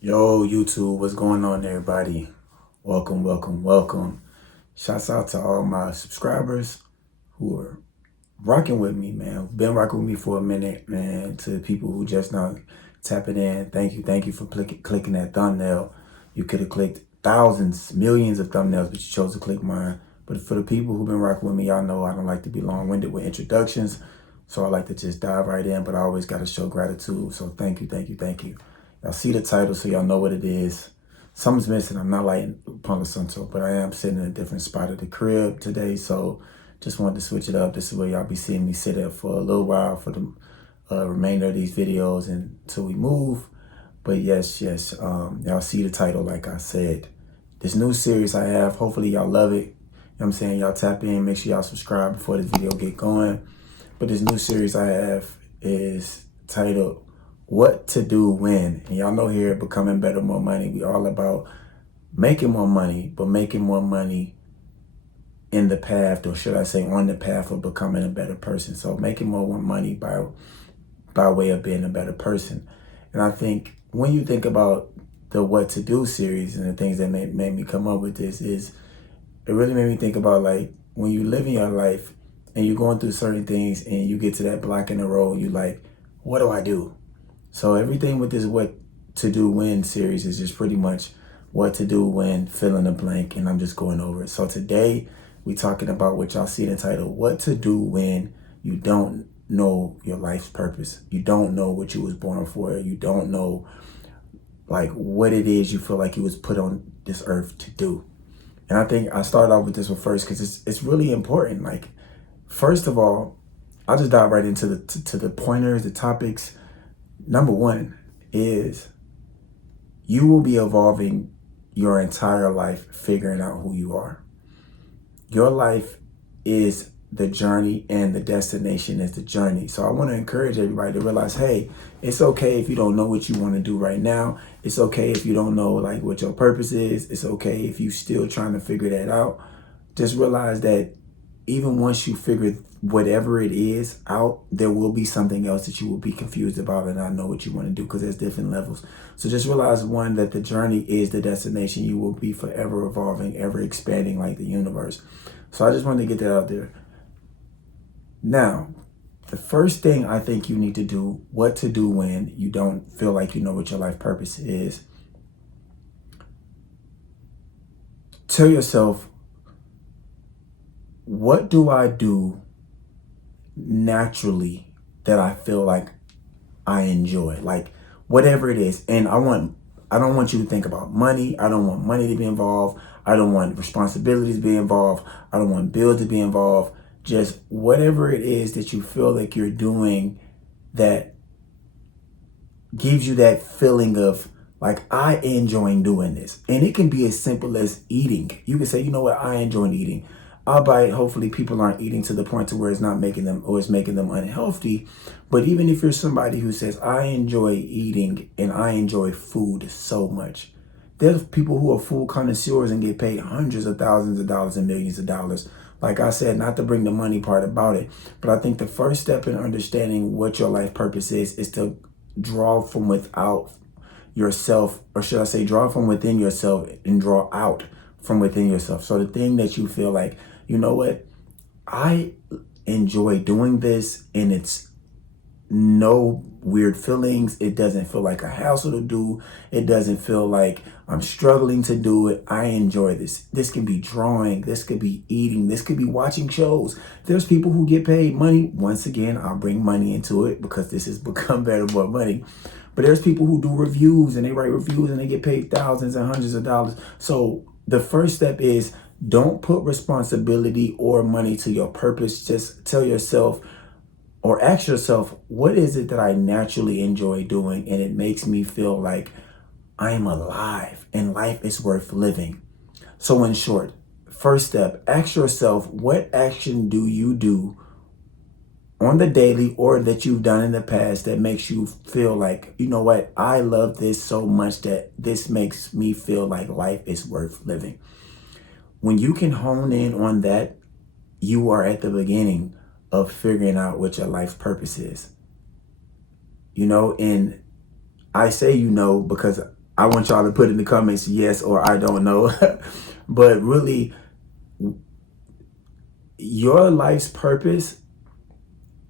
Yo, YouTube, what's going on, everybody? Welcome, welcome, welcome. Shouts out to all my subscribers who are rocking with me, man. Been rocking with me for a minute, man. To the people who just now tapping in, thank you for clicking that thumbnail. You could have clicked thousands, millions of thumbnails, but you chose to click mine. But for the people who've been rocking with me, y'all know I don't like to be long-winded with introductions, so I like to just dive right in. But I always got to show gratitude. So thank you, thank you, thank you. Y'all see the title, so y'all know what it is. Something's missing. I'm not lighting Palo Santo, but I am sitting in a different spot of the crib today, so just wanted to switch it up. This is where y'all be seeing me sit at for a little while for the remainder of these videos until we move. But yes, y'all see the title, like I said. This new series I have, hopefully y'all love it. You know what I'm saying? Y'all tap in, make sure y'all subscribe before this video get going. But this new series I have is titled What to Do When. And y'all know here at Becoming Better, More Money, we all about making more money, but making more money in the path, or should I say on the path of becoming a better person. So making more money by way of being a better person. And I think when you think about the What to Do series and the things that made me come up with this, is it really made me think about, like, when you live in your life and you're going through certain things and you get to that block in the road, you like, what do I do? So everything with this What to Do When series is just pretty much what to do when fill in the blank, and I'm just going over it. So today we talking about what y'all see in the title, what to do when you don't know your life's purpose. You don't know what you was born for. You don't know, like, what it is you feel like you was put on this earth to do. And I think I started off with this one first because it's really important. Like, first of all, I'll just dive right into the pointers, the topics. Number one is you will be evolving your entire life figuring out who you are. Your life is the journey and the destination is the journey. So I want to encourage everybody to realize, hey, it's okay if you don't know what you want to do right now. It's okay if you don't know, like, what your purpose is. It's okay if you still trying to figure that out. Just realize that even once you figure whatever it is out, there will be something else that you will be confused about and not know what you want to do, because there's different levels. So just realize, one, that the journey is the destination. You will be forever evolving, ever expanding like the universe. So I just wanted to get that out there. Now, the first thing I think you need to do, what to do when you don't feel like you know what your life purpose is, tell yourself, what do I do naturally that I feel like I enjoy? Like, whatever it is. And I don't want you to think about money. I don't want money to be involved. I don't want responsibilities to be involved. I don't want bills to be involved. Just whatever it is that you feel like you're doing that gives you that feeling of, like, I enjoy doing this. And it can be as simple as eating. You can say, you know what, I enjoy eating. Albeit, hopefully people aren't eating to the point to where it's not making them, or it's making them unhealthy. But even if you're somebody who says, I enjoy eating and I enjoy food so much, there's people who are food connoisseurs and get paid hundreds of thousands of dollars and millions of dollars. Like I said, not to bring the money part about it, but I think the first step in understanding what your life purpose is to draw from without yourself, or should I say draw from within yourself and draw out from within yourself. So the thing that you feel like, you know what, I enjoy doing this, and it's no weird feelings. It doesn't feel like a hassle to do. It doesn't feel like I'm struggling to do it. I enjoy this. This can be drawing. This could be eating. This could be watching shows. There's people who get paid money. Once again, I'll bring money into it because this has become better, more money. But there's people who do reviews and they write reviews and they get paid thousands and hundreds of dollars. So the first step is, don't put responsibility or money to your purpose. Just tell yourself, or ask yourself, what is it that I naturally enjoy doing and it makes me feel like I am alive and life is worth living? So in short, first step, ask yourself, what action do you do on the daily or that you've done in the past that makes you feel like, you know what, I love this so much that this makes me feel like life is worth living. When you can hone in on that, you are at the beginning of figuring out what your life purpose is. And I say, because I want y'all to put in the comments yes or I don't know. But really, your life's purpose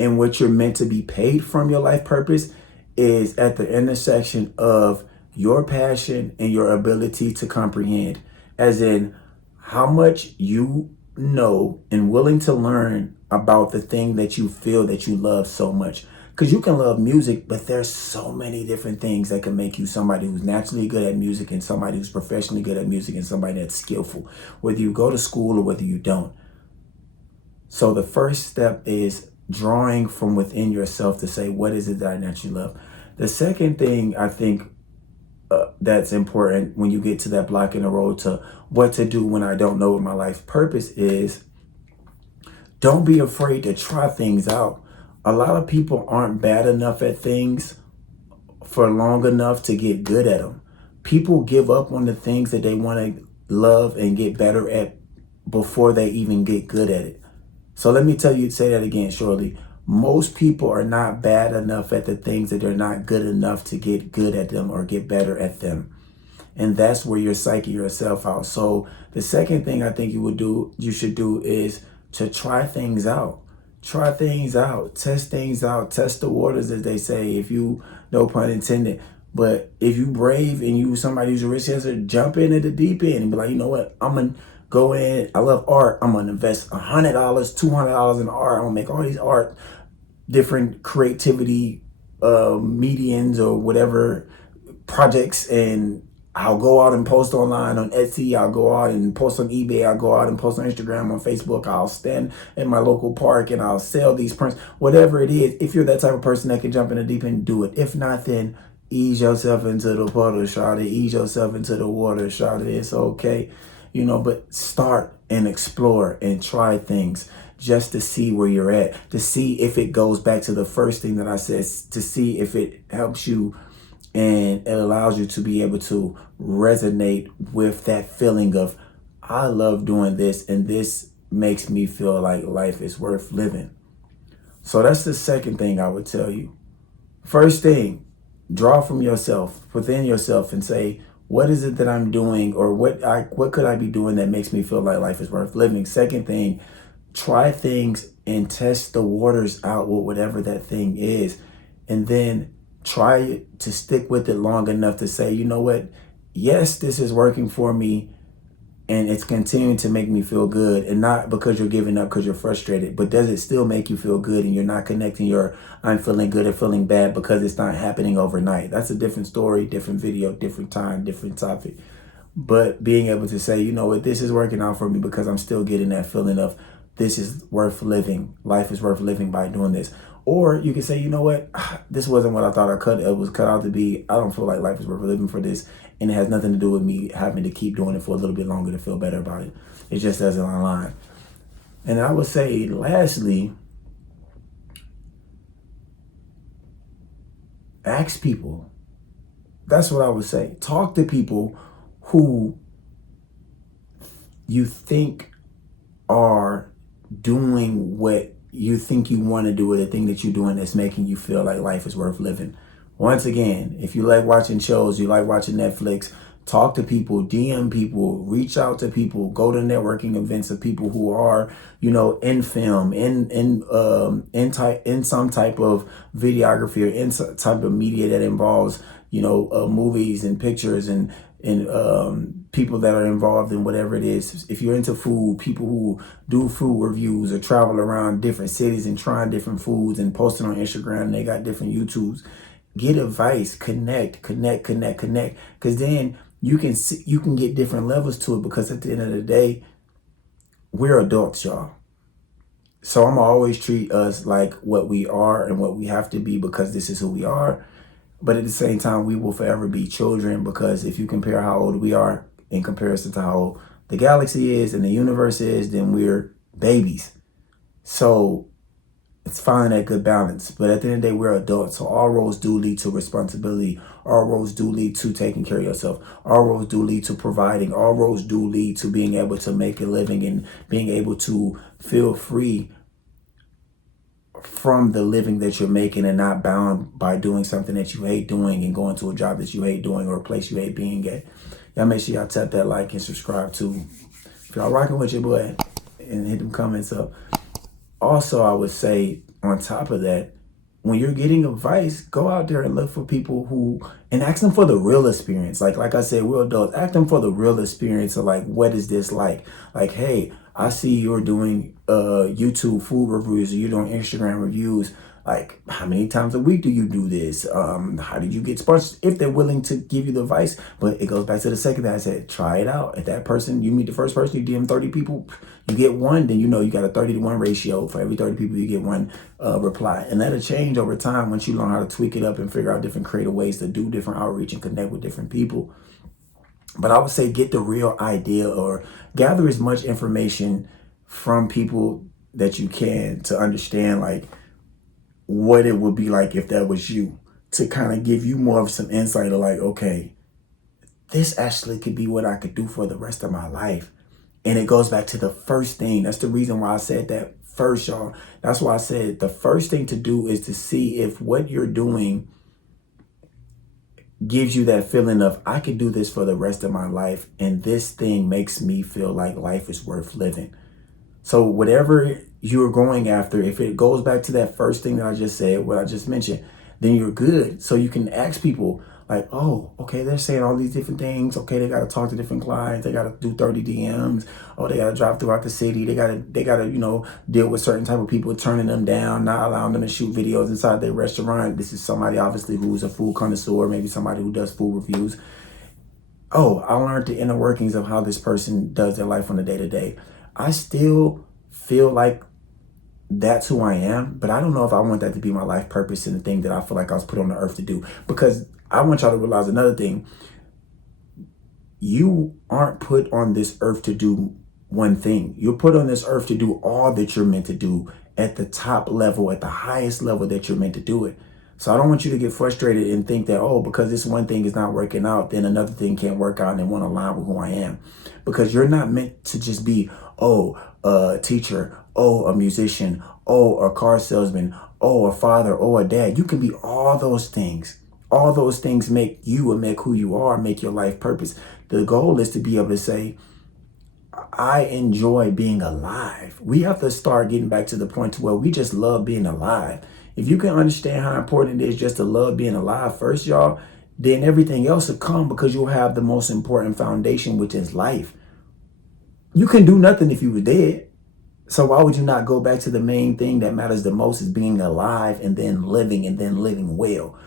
and what you're meant to be paid from your life purpose is at the intersection of your passion and your ability to comprehend, as in how much you know and willing to learn about the thing that you feel that you love so much. Because you can love music, but there's so many different things that can make you somebody who's naturally good at music and somebody who's professionally good at music and somebody that's skillful, whether you go to school or whether you don't. So the first step is drawing from within yourself to say, what is it that I naturally love? The second thing I think that's important when you get to that block in the road to what to do when I don't know what my life's purpose is, don't be afraid to try things out. A lot of people aren't bad enough at things for long enough to get good at them. People give up on the things that they want to love and get better at before they even get good at it. So let me say that again shortly. Most people are not bad enough at the things that they're not good enough to get good at them or get better at them. And that's where you're psyching yourself out. So the second thing I think you should do is to try things out. Try things out, test things out, test the waters, as they say, if you, no pun intended. But if you brave and you somebody who's a risk taker, jump in at the deep end and be like, you know what, I'm going to go in. I love art. I'm going to invest $100, $200 in art. I'm going to make all these art, different creativity medians or whatever projects, and I'll go out and post online on Etsy. I'll go out and post on eBay. I'll go out and post on Instagram, on Facebook. I'll stand in my local park and I'll sell these prints. Whatever it is, if you're that type of person that can jump in the deep end, do it. If not, then ease yourself into the puddle, shawty. Ease yourself into the water, shawty. It's okay. But start and explore and try things just to see where you're at, to see if it goes back to the first thing that I said, to see if it helps you and it allows you to be able to resonate with that feeling of, I love doing this and this makes me feel like life is worth living. So that's the second thing I would tell you. First thing, draw from yourself, within yourself, and say, what is it that I'm doing, or what could I be doing that makes me feel like life is worth living? Second thing, try things and test the waters out with whatever that thing is. And then try to stick with it long enough to say, you know what? Yes, this is working for me and it's continuing to make me feel good, and not because you're giving up because you're frustrated, but does it still make you feel good and you're not connecting your I'm feeling good or feeling bad because it's not happening overnight? That's a different story, different video, different time, different topic. But being able to say, you know what, this is working out for me because I'm still getting that feeling of this is worth living. Life is worth living by doing this. Or you can say, you know what, this wasn't what I thought it was cut out to be. I don't feel like life is worth living for this. And it has nothing to do with me having to keep doing it for a little bit longer to feel better about it. It just doesn't align. And I would say, lastly, ask people. That's what I would say. Talk to people who you think are doing what you think you want to do, with the thing that you're doing that's making you feel like life is worth living. Once again, if you like watching shows, you like watching Netflix, talk to people, DM people, reach out to people, go to networking events of people who are, in film, in some type of videography, or in some type of media that involves, movies and pictures and people that are involved in whatever it is. If you're into food, people who do food reviews or travel around different cities and trying different foods and posting on Instagram, and they got different YouTubes. Get advice, connect, because then you can get different levels to it, because at the end of the day, we're adults, y'all. So I'm gonna always treat us like what we are and what we have to be, because this is who we are. But at the same time, we will forever be children, because if you compare how old we are in comparison to how old the galaxy is and the universe is, then we're babies. So it's finding that good balance. But at the end of the day, we're adults. So all roads do lead to responsibility. All roads do lead to taking care of yourself. All roads do lead to providing. All roads do lead to being able to make a living and being able to feel free from the living that you're making and not bound by doing something that you hate doing and going to a job that you hate doing or a place you hate being at. Y'all make sure y'all tap that like and subscribe too. If y'all rocking with your boy, and hit them comments up. Also, I would say on top of that, when you're getting advice, go out there and look for people who, and ask them for the real experience. Like I said, we're adults. Ask them for the real experience of like, what is this like? Like, hey, I see you're doing YouTube food reviews, or you're doing Instagram reviews. Like, how many times a week do you do this? How did you get sponsored? If they're willing to give you the advice. But it goes back to the second thing I said, try it out. If that person, you meet the first person, you DM 30 people, you get one, then you know you got a 30-to-1 ratio. For every 30 people, you get one reply. And that'll change over time once you learn how to tweak it up and figure out different creative ways to do different outreach and connect with different people. But I would say get the real idea, or gather as much information from people that you can to understand like what it would be like if that was you, to kind of give you more of some insight of like, okay, this actually could be what I could do for the rest of my life. And it goes back to the first thing. That's the reason why I said that first, y'all. That's why I said the first thing to do is to see if what you're doing gives you that feeling of, I could do this for the rest of my life, and this thing makes me feel like life is worth living. So whatever you're going after, if it goes back to that first thing that I just said, what I just mentioned, then you're good. So you can ask people like, oh, okay, they're saying all these different things. Okay, they got to talk to different clients. They got to do 30 DMs. Oh, they got to drive throughout the city. They got to, deal with certain type of people, turning them down, not allowing them to shoot videos inside their restaurant. This is somebody obviously who's a food connoisseur, maybe somebody who does food reviews. Oh, I learned the inner workings of how this person does their life on a day-to-day. I still feel like that's who I am, but I don't know if I want that to be my life purpose and the thing that I feel like I was put on the earth to do. Because I want y'all to realize another thing. You aren't put on this earth to do one thing. You're put on this earth to do all that you're meant to do at the top level, at the highest level that you're meant to do it. So I don't want you to get frustrated and think that, oh, because this one thing is not working out, then another thing can't work out and it won't align with who I am. Because you're not meant to just be, oh, a teacher, oh, a musician, oh, a car salesman, oh, a father, oh, a dad. You can be all those things. All those things make you and make who you are, make your life purpose. The goal is to be able to say, I enjoy being alive. We have to start getting back to the point to where we just love being alive. If you can understand how important it is just to love being alive first, y'all, then everything else will come, because you'll have the most important foundation, which is life. You can do nothing if you were dead. So why would you not go back to the main thing that matters the most, is being alive and then living well.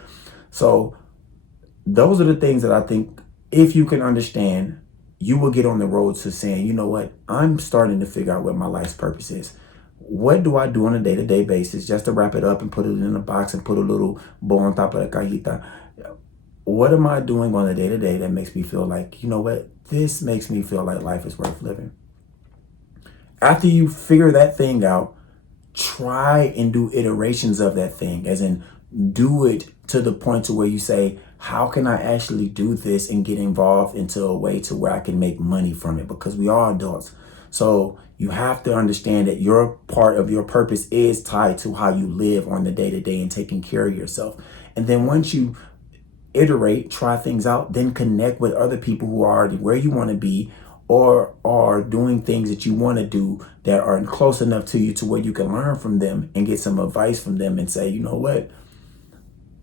So those are the things that I think, if you can understand, you will get on the road to saying, you know what, I'm starting to figure out what my life's purpose is. What do I do on a day-to-day basis, just to wrap it up and put it in a box and put a little bow on top of the cajita? What am I doing on a day-to-day that makes me feel like, you know what, this makes me feel like life is worth living? After you figure that thing out, try and do iterations of that thing, as in do it to the point to where you say, how can I actually do this and get involved into a way to where I can make money from it? Because we are adults. So you have to understand that your part of your purpose is tied to how you live on the day-to-day and taking care of yourself. And then once you iterate, try things out, then connect with other people who are already where you want to be, or are doing things that you want to do that are close enough to you to where you can learn from them and get some advice from them and say, you know what,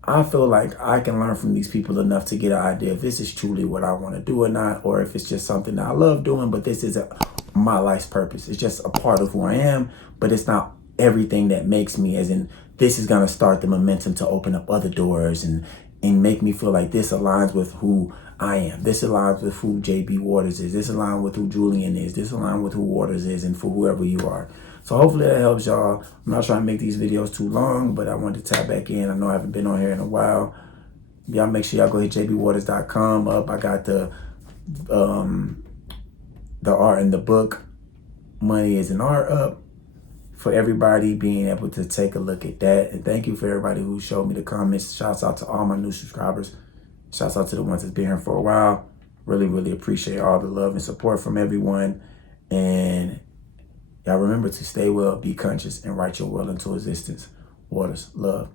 I feel like I can learn from these people enough to get an idea if this is truly what I want to do or not, or if it's just something that I love doing, but this isn't my life's purpose. It's just a part of who I am, but it's not everything that makes me, as in this is going to start the momentum to open up other doors and make me feel like this aligns with who I am. This aligns with who JB Waters is. This aligns with who Julian is. This aligns with who Waters is, and for whoever you are. So hopefully that helps y'all. I'm not trying to make these videos too long, but I wanted to tap back in. I know I haven't been on here in a while. Y'all make sure y'all go hit jbwaters.com up. I got the art in the book, Money is an Art, up for everybody being able to take a look at that. And thank you for everybody who showed me the comments. Shouts out to all my new subscribers. Shouts out to the ones that's been here for a while. Really, really appreciate all the love and support from everyone. And y'all remember to stay well, be conscious, and write your will into existence. Waters. Love.